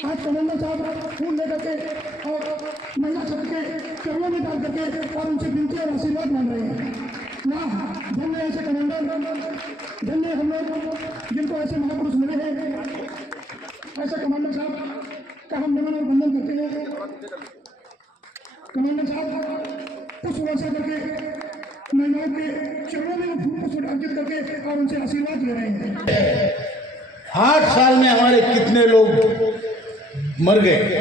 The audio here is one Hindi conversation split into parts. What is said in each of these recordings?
आज कमांडर साहब फूल लेकर के और महिला छठ के चरणों में डाल करके और उनसे विनती और आशीर्वाद मांग रहे हैं। ना धन्य ऐसे कमांडर, धन्य हम लोग जिनको ऐसे महापुरुष मिले हैं। ऐसे कमांडर साहब का हम नमन और वंदन करते हैं। कमांडर साहब पुष्प वर्षा करके महिलाओं के चरणों में फूल पुष्प अर्पित करके और उनसे आशीर्वाद ले रहे हैं। 8 साल में हमारे कितने लोग मर गए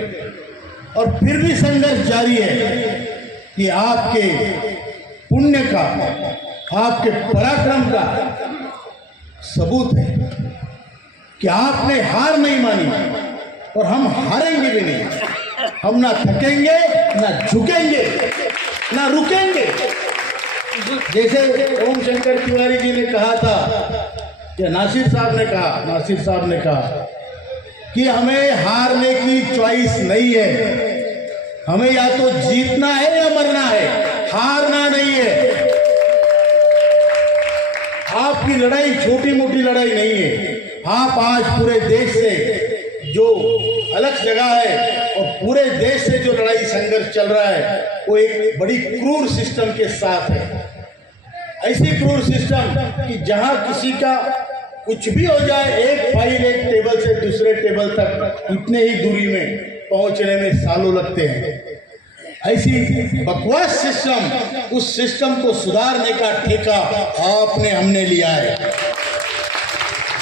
और फिर भी संघर्ष जारी है कि आपके पुण्य का, आपके पराक्रम का सबूत है कि आपने हार नहीं मानी और हम हारेंगे भी नहीं। हम ना थकेंगे, ना झुकेंगे, ना रुकेंगे। जैसे ओम शंकर तिवारी जी ने कहा था, या नासिर साहब ने कहा कि हमें हारने की चॉइस नहीं है, हमें या तो जीतना है या मरना है, हारना नहीं है। आपकी लड़ाई छोटी मोटी लड़ाई नहीं है। आप आज पूरे देश से जो अलग जगह है और पूरे देश से जो लड़ाई संघर्ष चल रहा है वो एक बड़ी क्रूर सिस्टम के साथ है। ऐसी क्रूर सिस्टम कि जहां किसी का कुछ भी हो जाए, एक फाइल एक टेबल से दूसरे टेबल तक इतने ही दूरी में पहुंचने में सालों लगते हैं। ऐसी बकवास सिस्टम, उस सिस्टम को सुधारने का ठेका आपने हमने लिया है।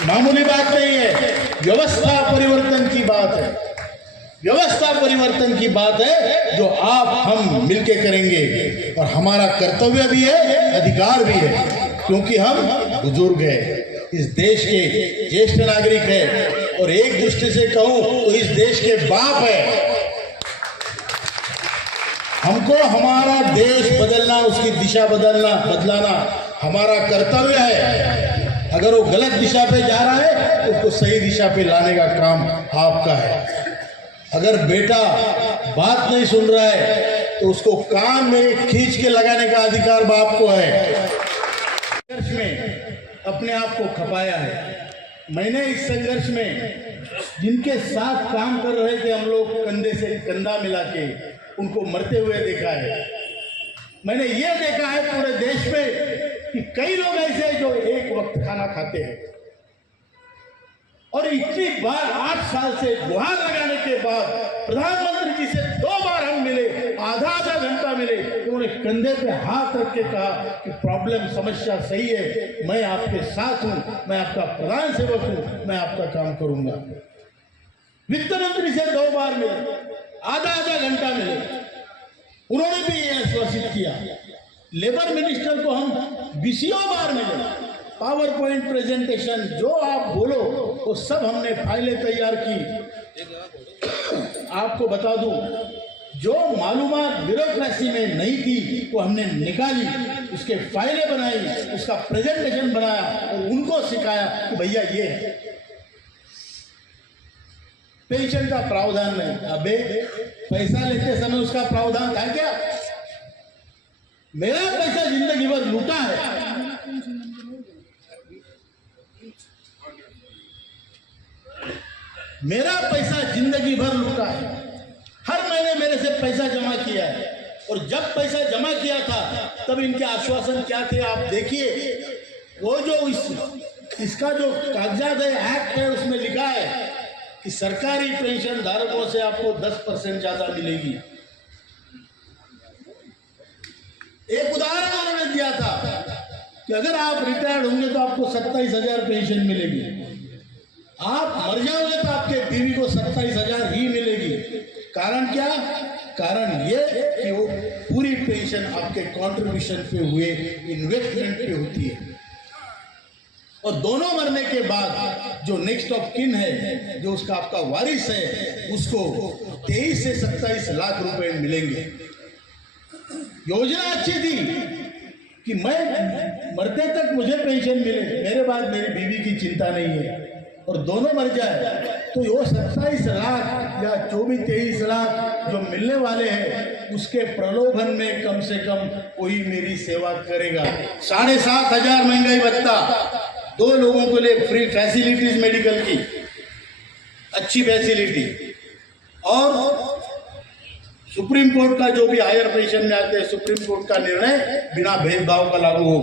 मामूली बात नहीं है, व्यवस्था परिवर्तन की बात है। व्यवस्था परिवर्तन की बात है जो आप हम मिलके करेंगे और हमारा कर्तव्य भी है, अधिकार भी है, क्योंकि हम बुजुर्ग हैं, इस देश के ज्येष्ठ नागरिक है और एक दृष्टि से कहूं तो इस देश के बाप है। हमको हमारा देश बदलना, उसकी दिशा बदलाना हमारा कर्तव्य है। अगर वो गलत दिशा पे जा रहा है तो उसको सही दिशा पे लाने का काम आपका है। अगर बेटा बात नहीं सुन रहा है तो उसको कान में खींच के लगाने का अधिकार बाप को है। संघर्ष में अपने आप को खपाया है। मैंने इस संघर्ष में जिनके साथ काम कर रहे थे हम लोग कंधे से कंधा मिला के उनको मरते हुए देखा है। मैंने ये देखा है पूरे देश में कि कई लोग ऐसे हैं जो एक वक्त खाना खाते हैं और इतनी बार 8 साल से गुहार लगाने के बाद प्रधानमंत्री जी से 2 बार हम मिले, आधा घंटा मिले, उन्होंने कंधे पे हाथ रख के कहा कि प्रॉब्लम, समस्या सही है, मैं आपके साथ हूं, मैं आपका प्रधान सेवक हूं, मैं आपका काम करूंगा। वित्त मंत्री से 2 बार मिले, आधा घंटा मिले, उन्होंने भी ये आश्वासित किया। लेबर मिनिस्टर को हम 20 बार मिले। पावर पॉइंट प्रेजेंटेशन जो आप बोलो वो सब हमने फाइलें तैयार की। आपको बता दूं, जो मालूमात ब्यूरोक्रेसी में नहीं थी वो हमने निकाली, उसके फाइलें बनाई, उसका प्रेजेंटेशन बनाया और उनको सिखाया कि भैया ये है। पेंशन का प्रावधान नहीं, अबे पैसा लेते समय उसका प्रावधान था क्या? मेरा पैसा जिंदगी भर लूटा है। मेरा पैसा जिंदगी भर लूटा है। हर महीने मेरे से पैसा जमा किया है और जब पैसा जमा किया था तब इनके आश्वासन क्या थे आप देखिए। वो जो इसका जो कागजात है, एक्ट है, उसमें लिखा है कि सरकारी पेंशन धारकों से आपको 10% ज्यादा मिलेगी। एक उदाहरण उन्होंने दिया था कि अगर आप रिटायर्ड होंगे तो आपको 27,000 पेंशन मिलेगी, आप मर जाओगे तो आपके बीवी को 27,000 ही मिलेगी। कारण क्या? कारण ये कि वो पूरी पेंशन आपके कंट्रीब्यूशन पे हुए इन्वेस्टमेंट पे होती है और दोनों मरने के बाद जो नेक्स्ट ऑफ किन है, जो उसका आपका वारिस है, उसको 23 से 27 लाख रुपए मिलेंगे। योजना अच्छी थी कि मैं मरते तक मुझे पेंशन मिले, मेरे बाद मेरी बीवी की चिंता नहीं है और दोनों मर जाए तो वो 27 लाख या 24-23 लाख जो मिलने वाले हैं उसके प्रलोभन में कम से कम कोई मेरी सेवा करेगा। 7,500 महंगाई भत्ता, 2 लोगों के लिए फ्री फैसिलिटीज, मेडिकल की अच्छी फैसिलिटी, और सुप्रीम कोर्ट का जो भी हायर पोजीशन में आते हैं, सुप्रीम कोर्ट का निर्णय बिना भेदभाव का लागू हो।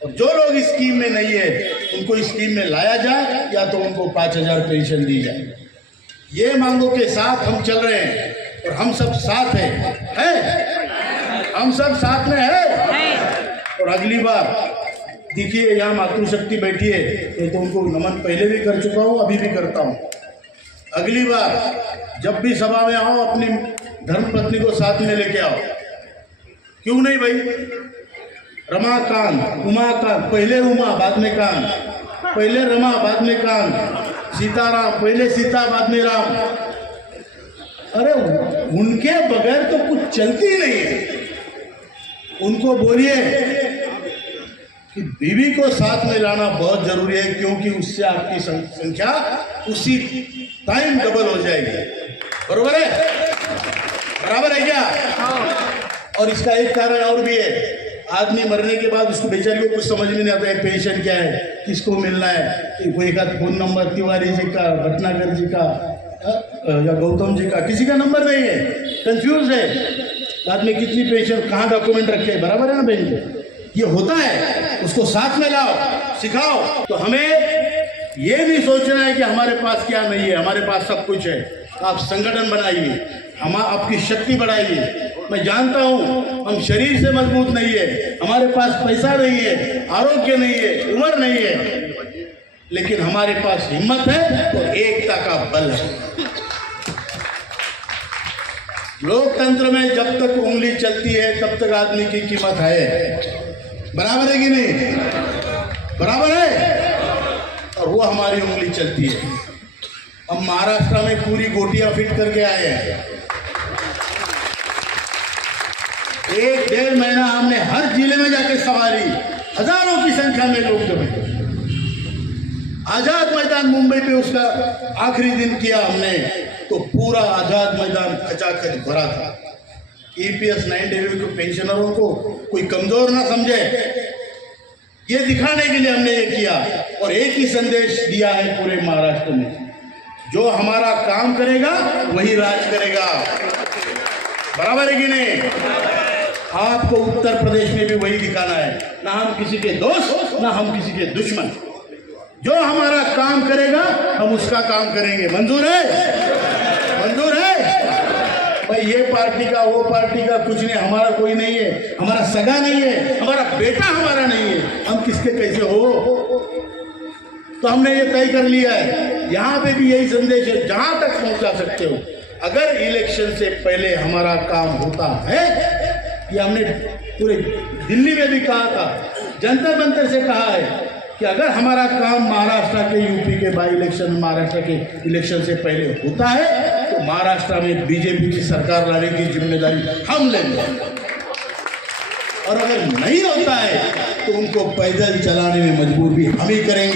और जो लोग इस स्कीम में नहीं है उनको इस स्कीम में लाया जाए या तो उनको 5,000 पेंशन दी जाए। ये मांगों के साथ हम चल रहे हैं और हम सब साथ हैं, हम सब साथ में हैं। और अगली बार देखिए यहाँ मातृशक्ति बैठी है, ये तो उनको नमन पहले भी कर चुका हूँ, अभी भी करता हूँ। अगली बार जब भी सभा में आओ अपनी धर्मपत्नी को साथ में लेके आओ। क्यों नहीं भाई? रमाकांत, उमाकांत, पहले उमा बाद में कांत, पहले रमा बाद में कांत, सीताराम पहले सीता बाद में राम। अरे उनके बगैर तो कुछ चलती नहीं है। उनको बोलिए कि बीवी को साथ में लाना बहुत जरूरी है, क्योंकि उससे आपकी संख्या उसी टाइम डबल हो जाएगी। बरोबर है? बराबर है क्या? और इसका एक कारण और भी है, आदमी मरने के बाद उसको बेचारी को कुछ समझ में नहीं आता है पेंशन क्या है, किसको मिलना है। कोई का फोन नंबर तिवारी जी का, भटनागर जी का या गौतम जी का, किसी का नंबर नहीं है, कंफ्यूज है। आदमी कितनी पेंशन, कहाँ डॉक्यूमेंट रखे, बराबर है ना बहन? ये होता है, उसको साथ में लाओ, सिखाओ। तो हमें ये नहीं सोचना है कि हमारे पास क्या नहीं है, हमारे पास सब कुछ है। आप संगठन बनाइए, हम आपकी शक्ति बढ़ाइए। मैं जानता हूँ हम शरीर से मजबूत नहीं है, हमारे पास पैसा नहीं है, आरोग्य नहीं है, उम्र नहीं है, लेकिन हमारे पास हिम्मत है और एकता का बल है। लोकतंत्र में जब तक उंगली चलती है तब तक आदमी की कीमत है। बराबर है कि नहीं? बराबर है। और वो हमारी उंगली चलती है। हम महाराष्ट्र में पूरी गोटियां फिट करके आए हैं। 1-1.5 महीना हमने हर जिले में जाके सवारी, हजारों की संख्या में लोग जमे। आजाद मैदान मुंबई पे उसका आखिरी दिन किया हमने, तो पूरा आजाद मैदान खचाखच भरा था। EPS 9 को पेंशनरों को कोई कमजोर ना समझे, ये दिखाने के लिए हमने ये किया। और एक ही संदेश दिया है पूरे महाराष्ट्र में, जो हमारा काम करेगा वही राज करेगा। बराबर है कि नहीं? आपको उत्तर प्रदेश में भी वही दिखाना है, ना हम किसी के दोस्त ना हम किसी के दुश्मन। जो हमारा काम करेगा हम उसका काम करेंगे। मंजूर है? मंजूर है भाई? ये पार्टी का वो पार्टी का कुछ नहीं, हमारा कोई नहीं है, हमारा सगा नहीं है, हमारा बेटा हमारा नहीं है, हम किसके कैसे हो? तो हमने ये तय कर लिया है। यहाँ पे भी यही संदेश है, जहां तक पहुंचा सकते हो। अगर इलेक्शन से पहले हमारा काम होता है, ये हमने पूरे दिल्ली में भी कहा था, जंतर मंतर से कहा है कि अगर हमारा काम महाराष्ट्र के, यूपी के बाई इलेक्शन, महाराष्ट्र के इलेक्शन से पहले होता है तो महाराष्ट्र में बीजेपी की सरकार लाने की जिम्मेदारी हम लेंगे। और अगर नहीं होता है तो उनको पैदल चलाने में मजबूर भी हम ही करेंगे।